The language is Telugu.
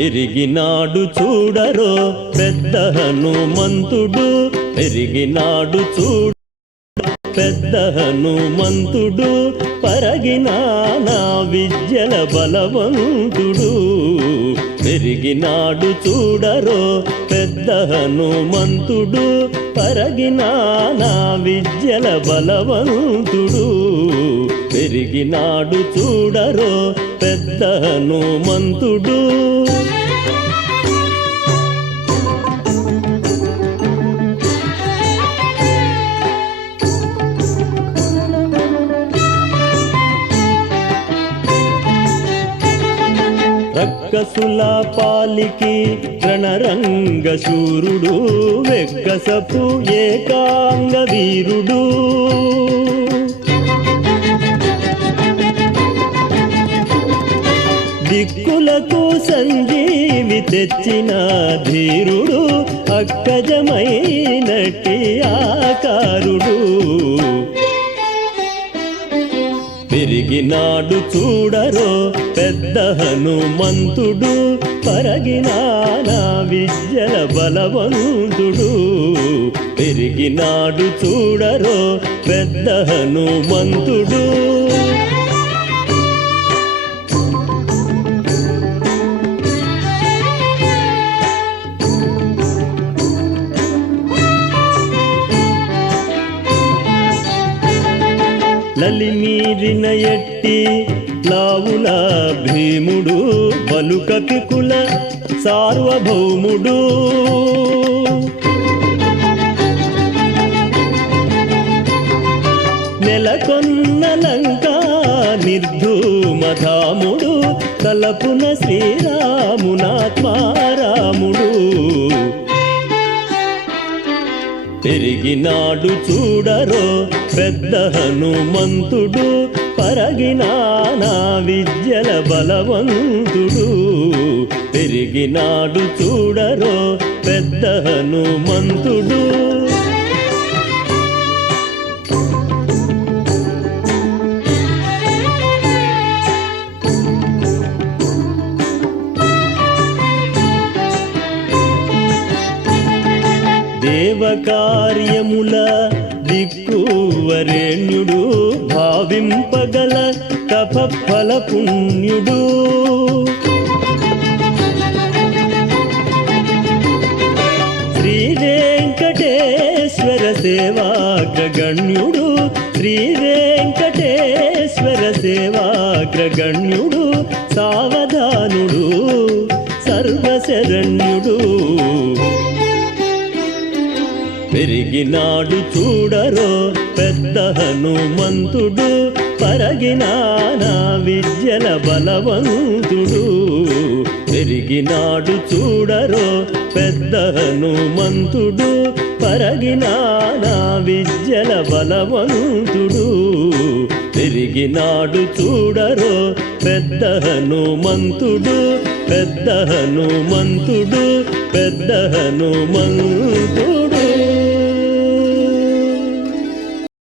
పెరిగినాడు చూడరో పెద్ద హనుమంతుడు, పెరిగినాడు చూడ పెద్ద హనుమంతుడు, పరగినా నా విద్యల బలవంతుడు. పెరిగినాడు చూడరో పెద్ద హనుమంతుడు, పరగినా నా విద్యల బలవంతుడు. పెరిగినాడు చూడరో పెద్ద హనుమంతుడు. రక్కసుల పాలికి రణరంగ శూరుడు, వెక్కసపు ఏకాంగ వీరుడు. దిక్కులకు సంజీవి తెచ్చిన ధీరుడు, అక్కజమైనట్టి ఆకారుడు. పెరిగినాడు చూడరో పెద్ద హనుమంతుడు, పరగినా నా విద్యల బలవంతుడు. పెరిగినాడు చూడరో పెద్ద హనుమంతుడు. లలిమీరిన ఎట్టి లావుల భీముడు, బలుకపికుల సార్వభౌముడు. నెలకొన్న లంకా నిర్ధూమధాముడు, తలపున శ్రీరామునాత్మారాముడు. పెరిగినాడు చూడరో పెద్ద హనుమంతుడు, పరగినా నా విద్యల బలవంతుడు. పెరిగినాడు చూడరో పెద్ద హనుమంతుడు. దేవకార్యముల దిక్కువరేణ్యుడు, భావింపగల తపఫల పుణ్యుడు. శ్రీ వెంకటేశ్వర సేవాగ్రగణ్యుడు, శ్రీ వెంకటేశ్వర సేవాగ్రగణ్యుడు. సావధానుడు సర్వశరణ్యుడు. పెరిగినాడు చూడరో పెద్ద హనుమంతుడు, పరగినా నా విద్యల బలవంతుడు. పెరిగినాడు చూడరో పెద్ద హనుమంతుడు, పరగినా నా విద్యల బలవంతుడు. పెరిగినాడు చూడరో పెద్ద హనుమంతుడు, పెద్ద హనుమంతుడు, పెద్ద హనుమంతుడు.